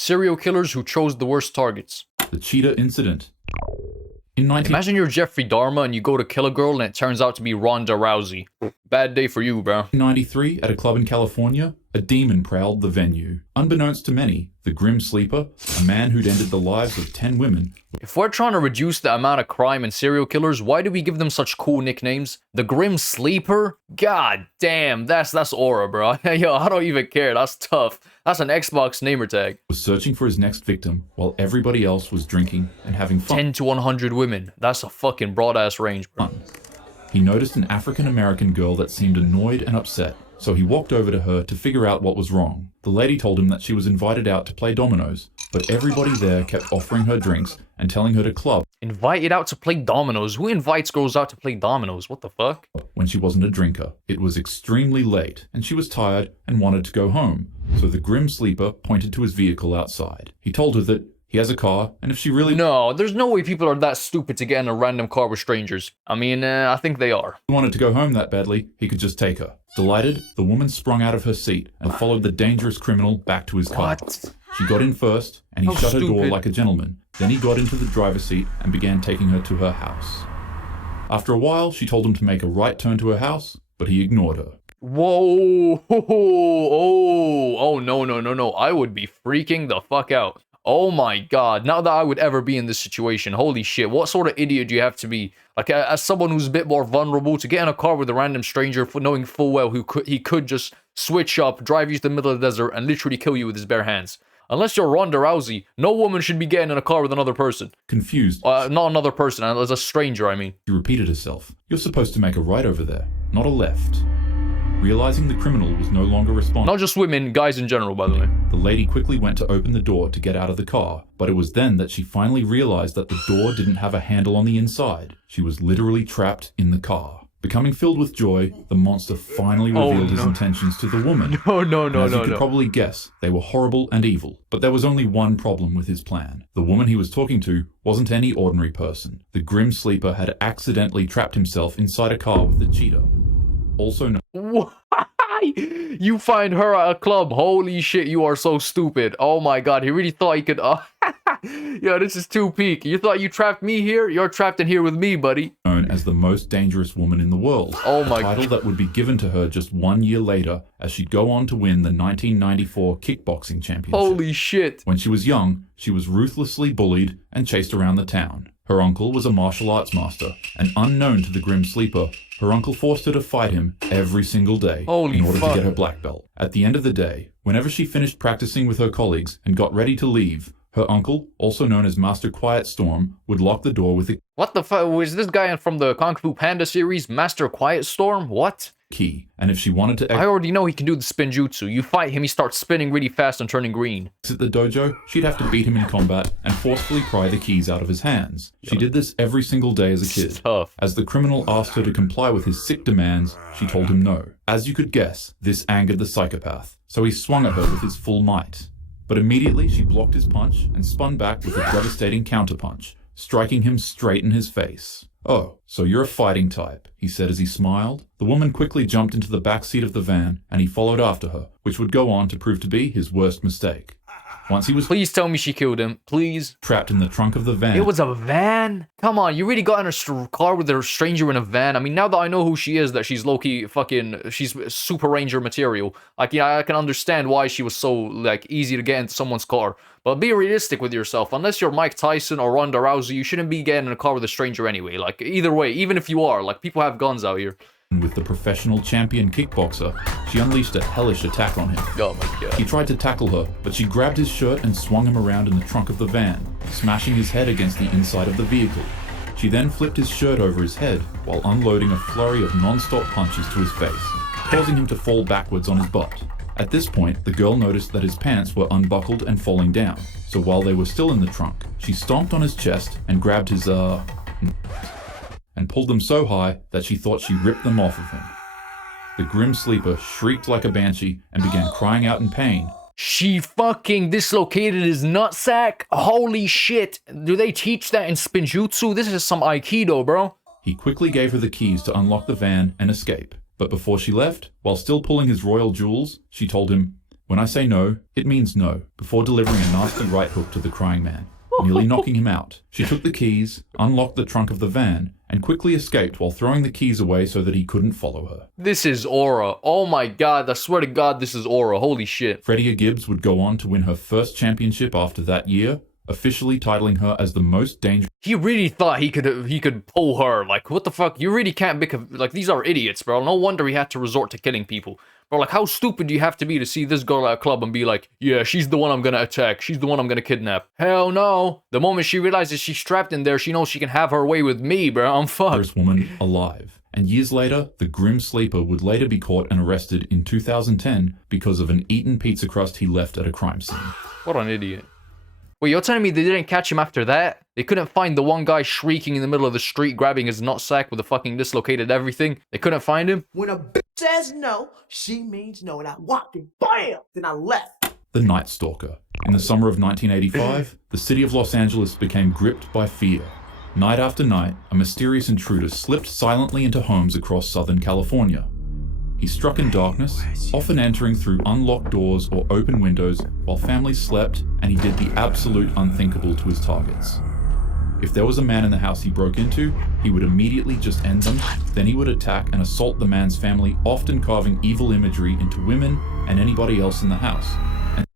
Serial killers who chose the worst targets. The cheetah incident. Imagine you're Jeffrey Dahmer and you go to kill a girl and it turns out to be Ronda Rousey. Bad day for you, bro. 1993, at a club in California, a demon prowled the venue. Unbeknownst to many, the Grim Sleeper, a man who'd ended the lives of 10 women. If we're trying to reduce the amount of crime and serial killers, why do we give them such cool nicknames? The Grim Sleeper? God damn, that's aura, bro. Yo, I don't even care. That's tough. That's an Xbox namer tag. Was searching for his next victim while everybody else was drinking and having fun. 10 to 100 women. That's a fucking broad-ass range, bro. He noticed an African-American girl that seemed annoyed and upset, so he walked over to her to figure out what was wrong. The lady told him that she was invited out to play dominoes, but everybody there kept offering her drinks and telling her to club. Invited out to play dominoes? Who invites girls out to play dominoes? What the fuck? When she wasn't a drinker. It was extremely late, and she was tired and wanted to go home, so the Grim Sleeper pointed to his vehicle outside. He told her that he has a car, and if she really No, there's no way people are that stupid to get in a random car with strangers. I mean, I think they are. wanted to go home that badly, he could just take her. Delighted, the woman sprung out of her seat and followed the dangerous criminal back to his car. What? She got in first, and he How shut her door stupid. like a gentleman. Then he got into the driver's seat and began taking her to her house. After a while, she told him to make a right turn to her house, but he ignored her. Whoa. Oh, no. I would be freaking the fuck out. Oh my god, not that I would ever be in this situation. Holy shit, what sort of idiot do you have to be? Like, as someone who's a bit more vulnerable, to get in a car with a random stranger for knowing full well he could just switch up, drive you to the middle of the desert, and literally kill you with his bare hands. Unless you're Ronda Rousey, no woman should be getting in a car with another person. Confused, Not another person, as a stranger, I mean. she repeated herself. You're supposed to make a right over there, not a left. Realizing the criminal was no longer responding, Not just women, guys in general, by the way. the lady quickly went to open the door to get out of the car, but it was then that she finally realized that the door didn't have a handle on the inside. She was literally trapped in the car. Becoming filled with joy, the monster finally revealed his intentions to the woman. No, As you could probably guess, they were horrible and evil. But there was only one problem with his plan. The woman he was talking to wasn't any ordinary person. The Grim Sleeper had accidentally trapped himself inside a car with the cheetah. Also known Why? You find her at a club. Holy shit, you are so stupid. Oh my god, he really thought he could... Yo, this is too peak. You thought you trapped me here? You're trapped in here with me, buddy. as the most dangerous woman in the world. Oh my a title that would be given to her just 1 year later as she'd go on to win the 1994 kickboxing championship. Holy shit. When she was young, she was ruthlessly bullied and chased around the town. Her uncle was a martial arts master, and unknown to the Grim Sleeper, her uncle forced her to fight him every single day Holy in order fuck. to get her black belt. At the end of the day, whenever she finished practicing with her colleagues and got ready to leave, her uncle, also known as Master Quiet Storm, would lock the door with a What the fuck? Was this guy from the Kung Fu Panda series, Master Quiet Storm? What? key, and if she wanted to I already know he can do the spinjutsu. You fight him, he starts spinning really fast and turning green. exit the dojo, she'd have to beat him in combat and forcefully pry the keys out of his hands. She did this every single day as a kid. Tough. As the criminal asked her to comply with his sick demands, she told him no. As you could guess, this angered the psychopath, so he swung at her with his full might. But immediately she blocked his punch and spun back with a devastating counterpunch, striking him straight in his face. "Oh, so you're a fighting type," he said as he smiled. The woman quickly jumped into the back seat of the van, and he followed after her, which would go on to prove to be his worst mistake. Once he was Please tell me she killed him. Please. trapped in the trunk of the van, It was a van? Come on, you really got in a car with a stranger in a van? I mean, now that I know who she is, that she's low-key she's Super Ranger material. Like, yeah, I can understand why she was so, like, easy to get into someone's car. But be realistic with yourself. Unless you're Mike Tyson or Ronda Rousey, you shouldn't be getting in a car with a stranger anyway. Like, either way, even if you are, like, people have guns out here. with the professional champion kickboxer, she unleashed a hellish attack on him. Oh my god. He tried to tackle her, but she grabbed his shirt and swung him around in the trunk of the van, smashing his head against the inside of the vehicle. She then flipped his shirt over his head while unloading a flurry of non-stop punches to his face, causing him to fall backwards on his butt. At this point, the girl noticed that his pants were unbuckled and falling down, so while they were still in the trunk, she stomped on his chest and grabbed his and pulled them so high that she thought she ripped them off of him. The Grim Sleeper shrieked like a banshee and began crying out in pain. She fucking dislocated his nutsack? Holy shit. Do they teach that in Spinjutsu? This is some Aikido, bro. He quickly gave her the keys to unlock the van and escape. But before she left, while still pulling his royal jewels, she told him, When I say no, it means no, before delivering a nasty right hook to the crying man, nearly knocking him out. She took the keys, unlocked the trunk of the van, and quickly escaped while throwing the keys away so that he couldn't follow her. This is Aura. Oh my god, I swear to god this is Aura. Holy shit. Freddie Gibbs would go on to win her first championship after that year, officially titling her as the most dangerous. He really thought he could pull her. Like, what the fuck? You really can't make like, these are idiots, bro. No wonder he had to resort to killing people. Bro, like, how stupid do you have to be to see this girl at a club and be like, yeah, she's the one I'm gonna attack. She's the one I'm gonna kidnap. Hell no. The moment she realizes she's trapped in there, she knows she can have her way with me, bro. I'm fucked. First woman alive. And years later, the grim sleeper would later be caught and arrested in 2010 because of an eaten pizza crust he left at a crime scene. What an idiot. Wait, you're telling me they didn't catch him after that? They couldn't find the one guy shrieking in the middle of the street, grabbing his nutsack with a fucking dislocated everything? They couldn't find him? When a bitch says no, she means no. And I walked in, bam! Then I left. The Night Stalker. In the summer of 1985, the city of Los Angeles became gripped by fear. Night after night, a mysterious intruder slipped silently into homes across Southern California. He struck in darkness, often entering through unlocked doors or open windows while families slept, and he did the absolute unthinkable to his targets. If there was a man in the house he broke into, he would immediately just end them, then he would attack and assault the man's family, often carving evil imagery into women and anybody else in the house.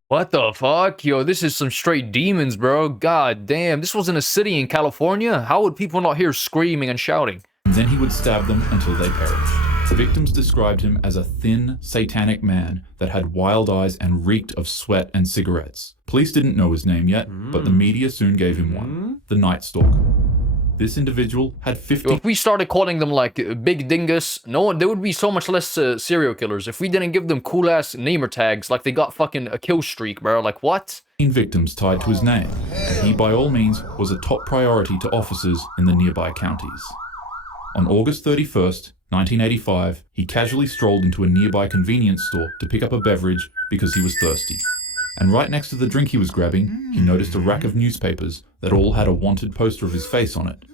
What the fuck? Yo, this is some straight demons, bro. God damn, this was in a city in California? How would people not hear screaming and shouting? And then he would stab them until they perished. Victims described him as a thin, satanic man that had wild eyes and reeked of sweat and cigarettes. Police didn't know his name yet, but the media soon gave him one, the Night Stalker. This individual had 50... If we started calling them like Big Dingus, there would be so much less serial killers. If we didn't give them cool-ass namer tags like they got fucking a kill streak, bro. Like, what? victims tied to his name, and he by all means was a top priority to officers in the nearby counties. On August 31st, 1985, he casually strolled into a nearby convenience store to pick up a beverage because he was thirsty. And right next to the drink he was grabbing, he noticed a rack of newspapers that all had a wanted poster of his face on it.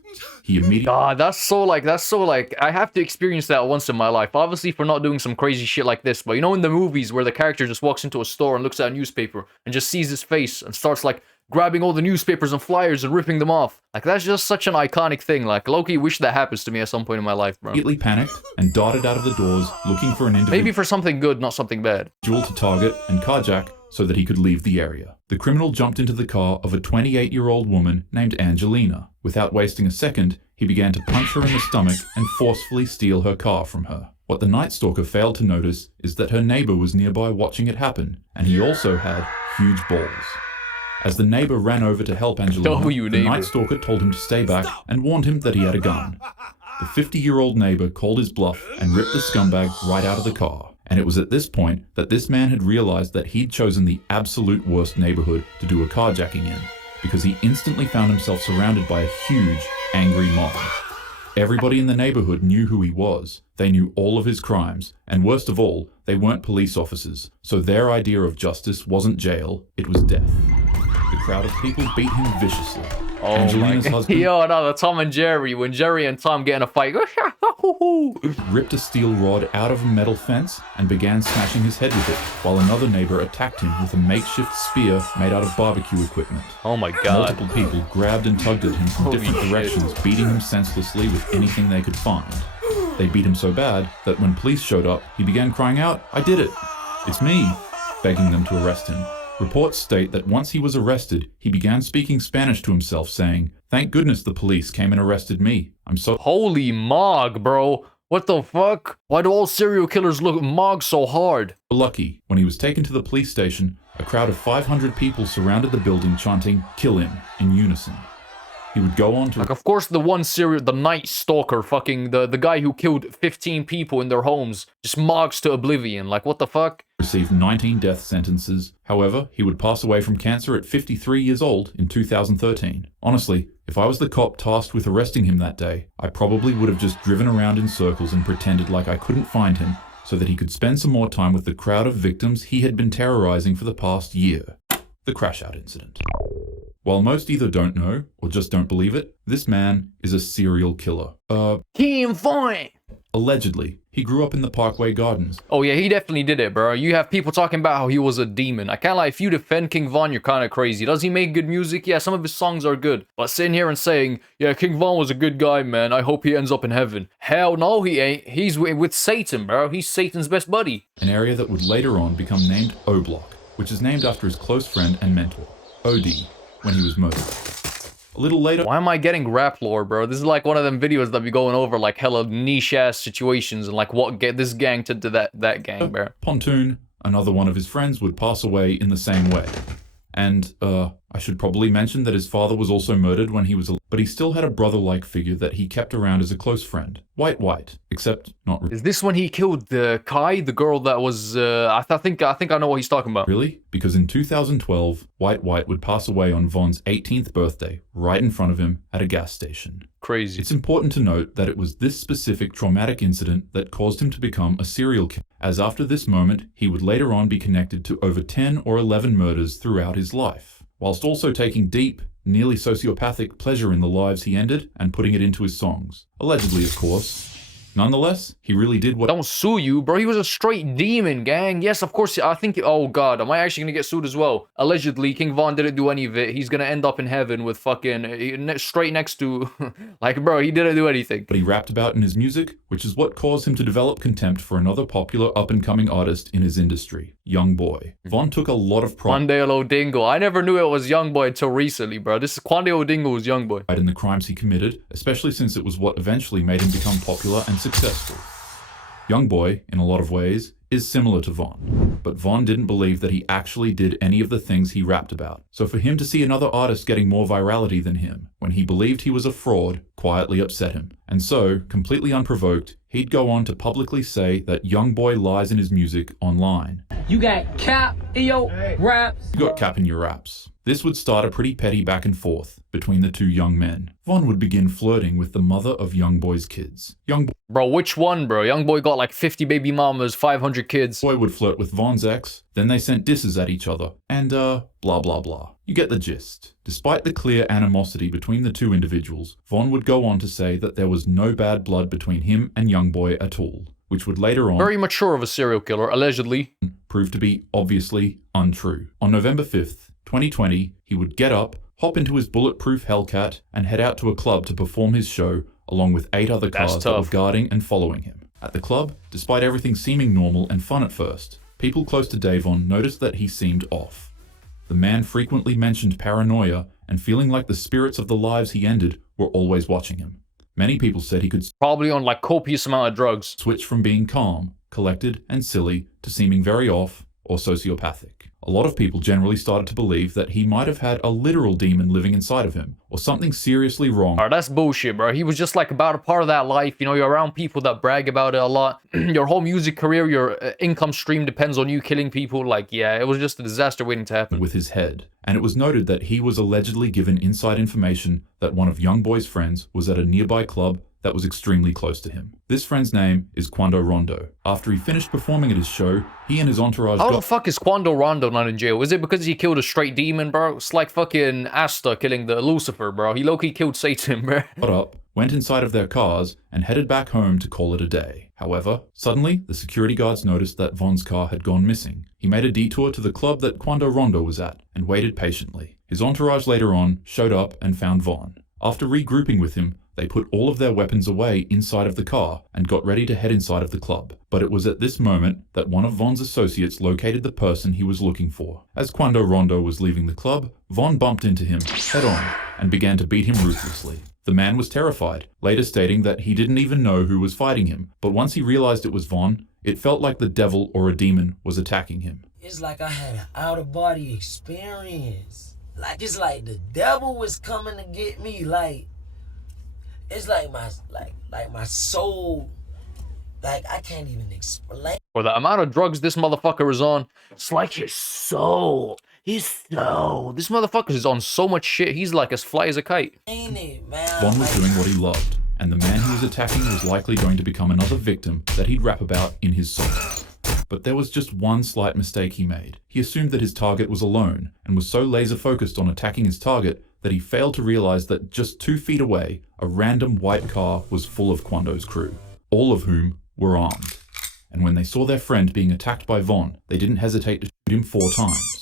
He immediately... God, that's so like, I have to experience that once in my life. Obviously for not doing some crazy shit like this, but you know in the movies where the character just walks into a store and looks at a newspaper and just sees his face and starts like grabbing all the newspapers and flyers and ripping them off. Like, that's just such an iconic thing. Like, low-key wish that happens to me at some point in my life, bro. Immediately panicked and darted out of the doors looking for an individual... Maybe for something good, not something bad. ...to target and carjack so that he could leave the area. The criminal jumped into the car of a 28-year-old woman named Angelina. Without wasting a second, he began to punch her in the stomach and forcefully steal her car from her. What the Night Stalker failed to notice is that her neighbor was nearby watching it happen, and he also had huge balls. As the neighbor ran over to help Angelina, the Night Stalker told him to stay back and warned him that he had a gun. The 50-year-old neighbor called his bluff and ripped the scumbag right out of the car. And it was at this point that this man had realized that he'd chosen the absolute worst neighborhood to do a carjacking in, because he instantly found himself surrounded by a huge, angry mob. Everybody in the neighborhood knew who he was. They knew all of his crimes, and worst of all, they weren't police officers, so their idea of justice wasn't jail, it was death. The crowd of people beat him viciously. Oh Angelina's my God. husband... Yo, no, the Tom and Jerry, when Jerry and Tom get in a fight, ripped a steel rod out of a metal fence and began smashing his head with it, while another neighbor attacked him with a makeshift spear made out of barbecue equipment. Oh my God. Multiple people grabbed and tugged at him from different directions, beating him senselessly with anything they could find. They beat him so bad that when police showed up, he began crying out, "I did it! It's me!" begging them to arrest him. Reports state that once he was arrested, he began speaking Spanish to himself, saying, "Thank goodness the police came and arrested me. I'm so..." Holy mog, bro. What the fuck? Why do all serial killers look mog so hard? Lucky. When he was taken to the police station, a crowd of 500 people surrounded the building chanting, "Kill him," in unison. He would go on to... Like, of course, the Night Stalker, fucking, the guy who killed 15 people in their homes, just mogs to oblivion. Like, what the fuck? Received 19 death sentences. However, he would pass away from cancer at 53 years old in 2013. Honestly, if I was the cop tasked with arresting him that day, I probably would have just driven around in circles and pretended like I couldn't find him so that he could spend some more time with the crowd of victims he had been terrorizing for the past year. The crash-out incident. While most either don't know or just don't believe it, this man is a serial killer. Team fight! Allegedly, He grew up in the Parkway Gardens. Oh yeah, he definitely did it, bro. You have people talking about how he was a demon. I can't lie, if you defend King Von, you're kind of crazy. Does he make good music? Yeah, some of his songs are good. But sitting here and saying, yeah, King Von was a good guy, man. I hope he ends up in heaven. Hell no, he ain't. He's with Satan, bro. He's Satan's best buddy. An area that would later on become named O Block, which is named after his close friend and mentor, OD, when he was murdered. A little later... Why am I getting rap lore, bro? This is like one of them videos that be going over like hella niche-ass situations and like what get this gang to that gang, bro. Pontoon, another one of his friends, would pass away in the same way. And, I should probably mention that his father was also murdered when he was but he still had a brother-like figure that he kept around as a close friend. White, except not really. Is this when he killed the Kai, the girl that was, I think I know what he's talking about. Really? Because in 2012, White would pass away on Von's 18th birthday, right in front of him at a gas station. Crazy. It's important to note that it was this specific traumatic incident that caused him to become a serial killer, as after this moment, he would later on be connected to over 10 or 11 murders throughout his life, whilst also taking deep, nearly sociopathic pleasure in the lives he ended and putting it into his songs. Allegedly, of course. Nonetheless, he really did what— Don't sue you, bro. He was a straight demon, gang. Yes, of course. I think... Oh, God. Am I actually gonna get sued as well? Allegedly, King Von didn't do any of it. He's gonna end up in heaven with fucking... straight next to... like, bro, he didn't do anything. But he rapped about in his music, which is what caused him to develop contempt for another popular up-and-coming artist in his industry, Young Boy. Von took a lot of pride Quandale Odingo. I never knew it was Young Boy until recently, bro. This is Quandale Odingo was Young Boy. in the crimes he committed, especially since it was what eventually made him become popular and successful. Young Boy, in a lot of ways, is similar to Von, but Von didn't believe that he actually did any of the things he rapped about. So for him to see another artist getting more virality than him, when he believed he was a fraud, quietly upset him. And so, completely unprovoked, he'd go on to publicly say that Young Boy lies in his music online. You got cap in your raps. You got cap in your raps. This would start a pretty petty back and forth between the two young men. Von would begin flirting with the mother of Young Boy's kids. Bro, which one, bro? Young Boy got like 50 baby mamas, 500 kids. Boy would flirt with Von's ex, then they sent disses at each other, and blah blah blah. You get the gist. Despite the clear animosity between the two individuals, Von would go on to say that there was no bad blood between him and Young Boy at all, which would later on— very mature of a serial killer, allegedly. —prove to be obviously untrue. On November 5th, 2020, he would get up, hop into his bulletproof Hellcat, and head out to a club to perform his show, along with 8 other cars that were guarding and following him. At the club, despite everything seeming normal and fun at first, people close to Davon noticed that he seemed off. The man frequently mentioned paranoia and feeling like the spirits of the lives he ended were always watching him. Many people said he could probably on like copious amount of drugs. Switch from being calm, collected, and silly to seeming very off or sociopathic. A lot of people generally started to believe that he might have had a literal demon living inside of him, or something seriously wrong. Alright, that's bullshit, bro. He was just like about a part of that life. You know, you're around people that brag about it a lot. Your whole music career, your income stream depends on you killing people. Like, yeah, it was just a disaster waiting to happen. With his head. And it was noted that he was allegedly given inside information that one of Young Boy's friends was at a nearby club that was extremely close to him. This friend's name is Quando Rondo. After he finished performing at his show, he and his entourage— How the fuck is Quando Rondo not in jail? Is it because he killed a straight demon, bro? It's like fucking Asta killing the Lucifer, bro. He low-key killed Satan, bro. Got up, went inside of their cars, and headed back home to call it a day. However, suddenly, the security guards noticed that Von's car had gone missing. He made a detour to the club that Quando Rondo was at, and waited patiently. His entourage later on showed up and found Von. After regrouping with him, they put all of their weapons away inside of the car and got ready to head inside of the club. But it was at this moment that one of Von's associates located the person he was looking for. As Quando Rondo was leaving the club, Von bumped into him head on and began to beat him ruthlessly. The man was terrified, later stating that he didn't even know who was fighting him, but once he realized it was Von, it felt like the devil or a demon was attacking him. It's like I had an out-of-body experience. Like, it's like the devil was coming to get me. Like, it's like my soul, like I can't even explain. For the amount of drugs this motherfucker is on, it's like his soul. His soul. This motherfucker is on so much shit, he's like as fly as a kite. Ain't it, man? Von was doing what he loved, and the man he was attacking was likely going to become another victim that he'd rap about in his songs. But there was just one slight mistake he made. He assumed that his target was alone, and was so laser focused on attacking his target that he failed to realize that just 2 feet away, a random white car was full of Quando's crew, all of whom were armed. And when they saw their friend being attacked by Von, they didn't hesitate to shoot him 4 times.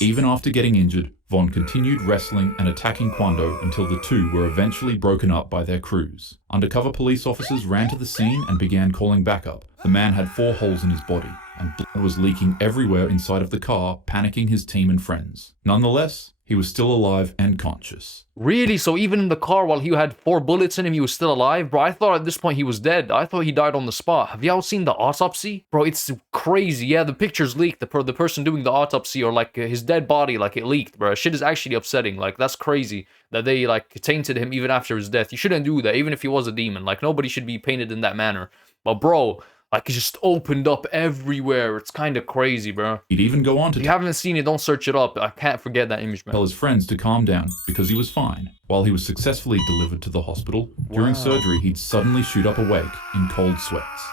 Even after getting injured, Von continued wrestling and attacking Quando until the two were eventually broken up by their crews. Undercover police officers ran to the scene and began calling backup. The man had 4 holes in his body, and blood was leaking everywhere inside of the car, panicking his team and friends. Nonetheless, he was still alive and conscious. Really? So even in the car while he had 4 bullets in him, he was still alive? Bro, I thought at this point he was dead. I thought he died on the spot. Have y'all seen the autopsy? Bro, it's crazy. Yeah, the pictures leaked. The person doing the autopsy, or like his dead body, like it leaked, bro. Shit is actually upsetting. Like, that's crazy that they like tainted him even after his death. You shouldn't do that, even if he was a demon. Like, nobody should be painted in that manner. But bro, like, it just opened up everywhere. It's kind of crazy, bro. He'd even go on to If you haven't seen it, don't search it up. I can't forget that image, man. tell his friends to calm down because he was fine. While he was successfully delivered to the hospital, during surgery he'd suddenly shoot up awake in cold sweats.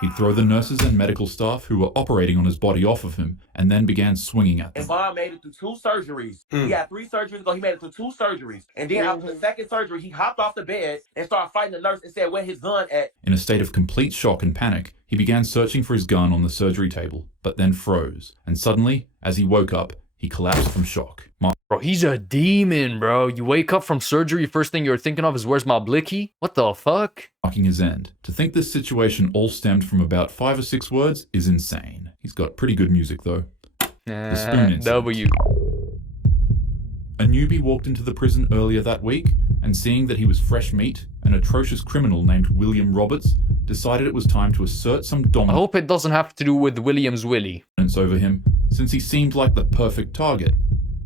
He'd throw the nurses and medical staff who were operating on his body off of him and then began swinging at them. And Von made it through 2 surgeries. He had 3 surgeries ago. He made it through 2 surgeries. And then after the second surgery, he hopped off the bed and started fighting the nurse and said, "Where his gun at?" In a state of complete shock and panic, he began searching for his gun on the surgery table, but then froze. And suddenly, as he woke up, he collapsed from shock. Bro, he's a demon, bro. You wake up from surgery, first thing you're thinking of is, where's my blicky? What the fuck? Marking his end. To think this situation all stemmed from about 5 or 6 words is insane. He's got pretty good music though. The spoon incident. W. A newbie walked into the prison earlier that week, and seeing that he was fresh meat, an atrocious criminal named William Roberts decided it was time to assert some I dominance hope it doesn't have to do with William's Willie. over him, since he seemed like the perfect target.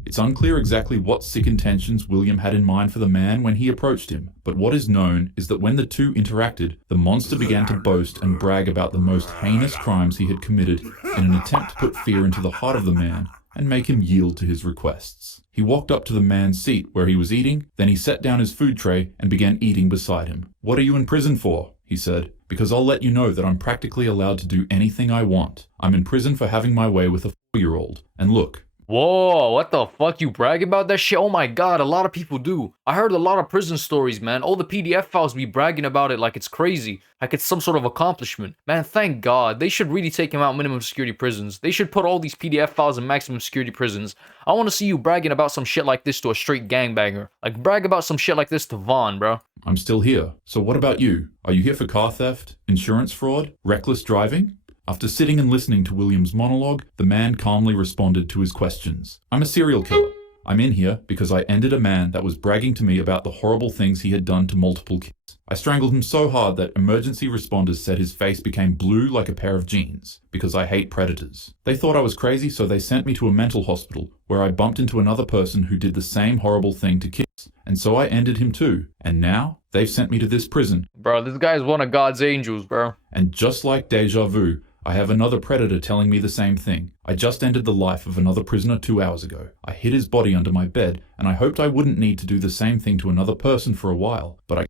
It's unclear exactly what sick intentions William had in mind for the man when he approached him, but what is known is that when the two interacted, the monster began to boast and brag about the most heinous crimes he had committed in an attempt to put fear into the heart of the man and make him yield to his requests. He walked up to the man's seat where he was eating, then he set down his food tray and began eating beside him. "What are you in prison for?" he said. "Because I'll let you know that I'm practically allowed to do anything I want. I'm in prison for having my way with a 4-year-old. And look." Whoa, what the fuck? You brag about that shit? Oh my god, a lot of people do. I heard a lot of prison stories, man. All the PDF files be bragging about it like it's crazy. Like it's some sort of accomplishment. Man, thank God. They should really take him out minimum security prisons. They should put all these PDF files in maximum security prisons. I want to see you bragging about some shit like this to a straight gangbanger. Like, brag about some shit like this to Vaughn, bro. "I'm still here. So what about you? Are you here for car theft, insurance fraud, reckless driving?" After sitting and listening to William's monologue, the man calmly responded to his questions. "I'm a serial killer. I'm in here because I ended a man that was bragging to me about the horrible things he had done to multiple kids. I strangled him so hard that emergency responders said his face became blue like a pair of jeans, because I hate predators. They thought I was crazy, so they sent me to a mental hospital, where I bumped into another person who did the same horrible thing to kids, and so I ended him too. And now, they've sent me to this prison. Bro, this guy's one of God's angels, bro. And just like deja vu, I have another predator telling me the same thing. I just ended the life of another prisoner 2 hours ago. I hid his body under my bed, and I hoped I wouldn't need to do the same thing to another person for a while, but I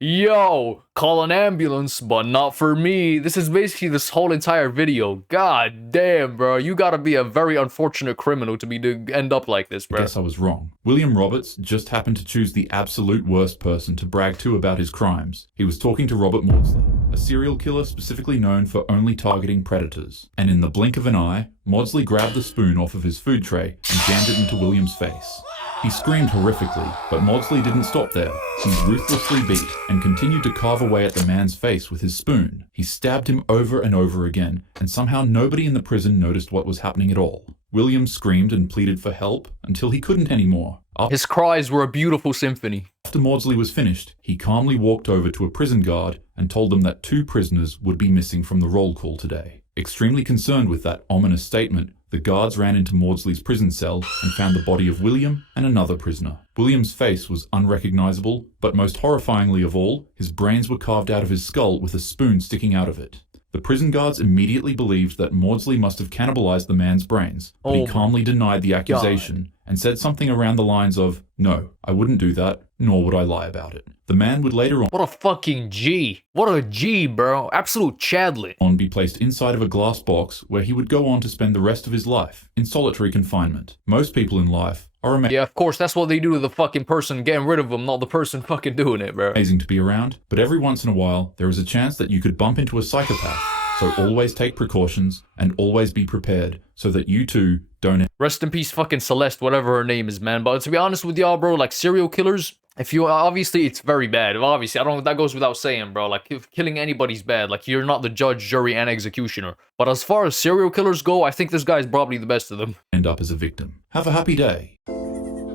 Yo, call an ambulance, but not for me. This is basically this whole entire video. God damn, bro. You gotta be a very unfortunate criminal to end up like this, bro. guess I was wrong. William Roberts just happened to choose the absolute worst person to brag to about his crimes. He was talking to Robert Maudsley, a serial killer specifically known for only targeting predators. And in the blink of an eye, Maudsley grabbed the spoon off of his food tray and jammed it into William's face. He screamed horrifically, but Maudsley didn't stop there. He ruthlessly beat and continued to carve away at the man's face with his spoon. He stabbed him over and over again, and somehow nobody in the prison noticed what was happening at all. William screamed and pleaded for help until he couldn't anymore. His cries were a beautiful symphony. After Maudsley was finished, he calmly walked over to a prison guard and told them that 2 prisoners would be missing from the roll call today. Extremely concerned with that ominous statement, the guards ran into Maudsley's prison cell and found the body of William and another prisoner. William's face was unrecognizable, but most horrifyingly of all, his brains were carved out of his skull with a spoon sticking out of it. The prison guards immediately believed that Maudsley must have cannibalized the man's brains, but he calmly denied the accusation and said something around the lines of, "No, I wouldn't do that, nor would I lie about it." The man would later What a fucking G. What a G, bro. Absolute Chadlet. on be placed inside of a glass box where he would go on to spend the rest of his life in solitary confinement. Most people in life are Yeah, of course, that's what they do to the fucking person getting rid of them, not the person fucking doing it, bro. amazing to be around, but every once in a while, there is a chance that you could bump into a psychopath. So always take precautions and always be prepared so that you too don't. Rest in peace, fucking Celeste, whatever her name is, man. But to be honest with y'all, bro, like serial killers, if you obviously it's very bad. Obviously, I don't. That goes without saying, bro. Like if killing anybody's bad. Like you're not the judge, jury, and executioner. But as far as serial killers go, I think this guy's probably the best of them. End up as a victim. Have a happy day.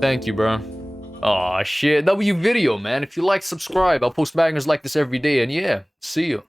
Thank you, bro. Aw, shit. W video, man. If you like, subscribe. I'll post bangers like this every day. And yeah, see you.